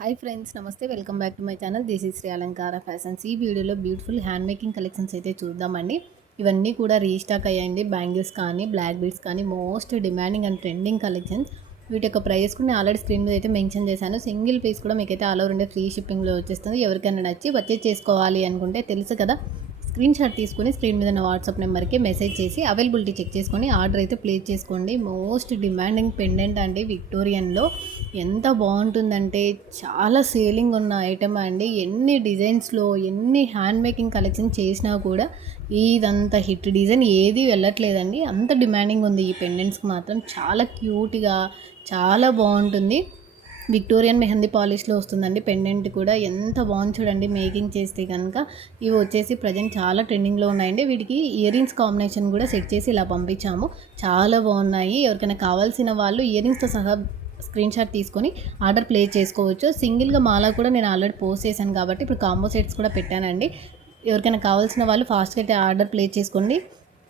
Hi friends, నమస్తే. Welcome back to my channel. This is Shri Alankara fashions. ఈ వీడియోలో beautiful hand making collections అయితే చూద్దామండి. ఇవన్నీ కూడా రీస్టాక్ అయ్యాయండి. బ్యాంగిల్స్ కానీ, బ్లాక్ బీడ్స్ కానీ most demanding and trending collections. వీటి యొక్క ప్రైస్ కూడా నేను ఆల్రెడీ స్క్రీన్ మీద అయితే మెన్షన్ చేశాను. సింగిల్ పీస్ కూడా మీకైతే ఆల్ ఓవర్ ఇండియా ఫ్రీ షిప్పింగ్లో వచ్చేస్తుంది. ఎవరికైనా నచ్చి పర్చేజ్ చేసుకోవాలి అనుకుంటే తెలుసు కదా, స్క్రీన్ షాట్ తీసుకొని స్క్రీన్ మీద ఉన్న వాట్సాప్ నెంబర్కి మెసేజ్ చేసి అవైలబిలిటీ చెక్ చేసుకొని ఆర్డర్ అయితే ప్లేస్ చేసుకోండి. మోస్ట్ డిమాండింగ్ పెండెంట్ అండి. విక్టోరియన్లో ఎంత బాగుంటుందంటే చాలా సేలింగ్ ఉన్న ఐటమ్ అండి. ఎన్ని డిజైన్స్లో ఎన్ని హ్యాండ్ మేకింగ్ కలెక్షన్ చేసినా కూడా ఇదంతా హిట్ డిజైన్ ఏది వెళ్ళట్లేదండి. అంత డిమాండింగ్ ఉంది. ఈ పెండెంట్స్కి మాత్రం చాలా క్యూట్గా చాలా బాగుంటుంది. విక్టోరియన్ మెహందీ పాలిష్లో వస్తుందండి. పెండెంట్ కూడా ఎంత బాగుంది చూడండి. మేకింగ్ చేస్తే కనుక ఇవి వచ్చేసి ప్రజెంట్ చాలా ట్రెండింగ్లో ఉన్నాయండి. వీటికి ఇయర్ రింగ్స్ కాంబినేషన్ కూడా సెట్ చేసి ఇలా పంపించాము. చాలా బాగున్నాయి. ఎవరికైనా కావాల్సిన వాళ్ళు ఇయర్ రింగ్స్తో సహా స్క్రీన్ షాట్ తీసుకొని ఆర్డర్ ప్లేస్ చేసుకోవచ్చు. సింగిల్గా మాలా కూడా నేను ఆల్రెడీ పోస్ట్ చేశాను కాబట్టి ఇప్పుడు కాంబో సెట్స్ కూడా పెట్టానండి. ఎవరికైనా కావాల్సిన వాళ్ళు ఫాస్ట్గా అయితే ఆర్డర్ ప్లేస్ చేసుకోండి.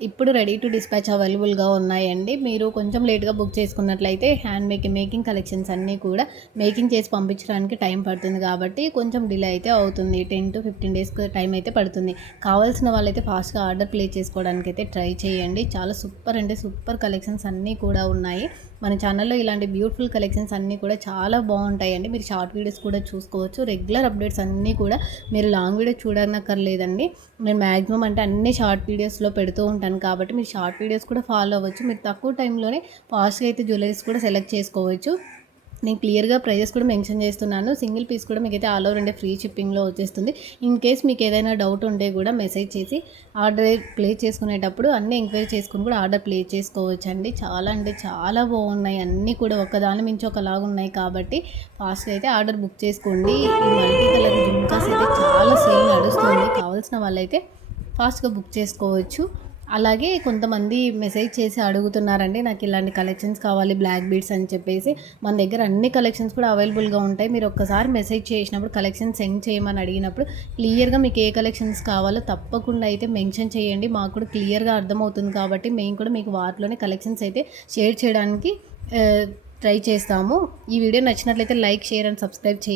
ఇప్పుడు రెడీ టు డిస్పాచ్ అవైలబుల్గా ఉన్నాయండి. మీరు కొంచెం లేట్గా బుక్ చేసుకున్నట్లయితే హ్యాండ్ మేకింగ్ కలెక్షన్స్ అన్నీ కూడా మేకింగ్ చేసి పంపించడానికి టైం పడుతుంది కాబట్టి కొంచెం డిలే అయితే అవుతుంది. 10 to 15 డేస్ టైం అయితే పడుతుంది. కావాల్సిన వాళ్ళైతే ఫాస్ట్గా ఆర్డర్ ప్లేస్ చేసుకోవడానికి అయితే ట్రై చేయండి. చాలా సూపర్ అంటే సూపర్ కలెక్షన్స్ అన్నీ కూడా ఉన్నాయి. మన ఛానల్లో ఇలాంటి బ్యూటిఫుల్ కలెక్షన్స్ అన్నీ కూడా చాలా బాగుంటాయండి. మీరు షార్ట్ వీడియోస్ కూడా చూసుకోవచ్చు. రెగ్యులర్ అప్డేట్స్ అన్నీ కూడా మీరు లాంగ్ వీడియో చూడనక్కర్లేదండి. నేను మ్యాక్సిమం అంటే అన్ని షార్ట్ వీడియోస్లో పెడుతూ ఉంటాను కాబట్టి మీరు షార్ట్ వీడియోస్ కూడా ఫాలో అవ్వచ్చు. మీరు తక్కువ టైంలోనే ఫాస్ట్గా అయితే జ్యువెలరీస్ కూడా సెలెక్ట్ చేసుకోవచ్చు. నేను క్లియర్గా ప్రైజెస్ కూడా మెన్షన్ చేస్తున్నాను. సింగిల్ పీస్ కూడా మీకైతే ఆల్ ఓవర్ ఇండియా ఫ్రీ షిప్పింగ్లో వచ్చేస్తుంది. ఇన్ కేస్ మీకు ఏదైనా డౌట్ ఉంటే కూడా మెసేజ్ చేసి ఆర్డర్ ప్లేస్ చేసుకునేటప్పుడు అన్నీ ఎంక్వైరీ చేసుకుని కూడా ఆర్డర్ ప్లేస్ చేసుకోవచ్చు అండి. చాలా అంటే చాలా బాగున్నాయి. అన్నీ కూడా ఒకదాని మించి ఒకలాగా ఉన్నాయి కాబట్టి ఫాస్ట్గా అయితే ఆర్డర్ బుక్ చేసుకోండి. ఈ మల్టీ కలర్ జుమ్కాస్ అయితే చాలా సేల్ నడుస్తుంది. కావాల్సిన వాళ్ళైతే ఫాస్ట్గా బుక్ చేసుకోవచ్చు. అలాగే కొంతమంది మెసేజ్ చేసి అడుగుతున్నారండి, నాకు ఇలాంటి కలెక్షన్స్ కావాలి బ్లాక్ బీడ్స్ అని చెప్పేసి. మన దగ్గర అన్ని కలెక్షన్స్ కూడా అవైలబుల్గా ఉంటాయి. మీరు ఒక్కసారి మెసేజ్ చేసినప్పుడు కలెక్షన్ సెండ్ చేయమని అడిగినప్పుడు క్లియర్గా మీకు ఏ కలెక్షన్స్ కావాలో తప్పకుండా అయితే మెన్షన్ చేయండి. మాకు కూడా క్లియర్గా అర్థమవుతుంది కాబట్టి మేము కూడా మీకు వాటిలోనే కలెక్షన్స్ అయితే షేర్ చేయడానికి ట్రై చేస్తాము. ఈ వీడియో నచ్చినట్లయితే లైక్, షేర్ అండ్ సబ్స్క్రైబ్ చేయండి.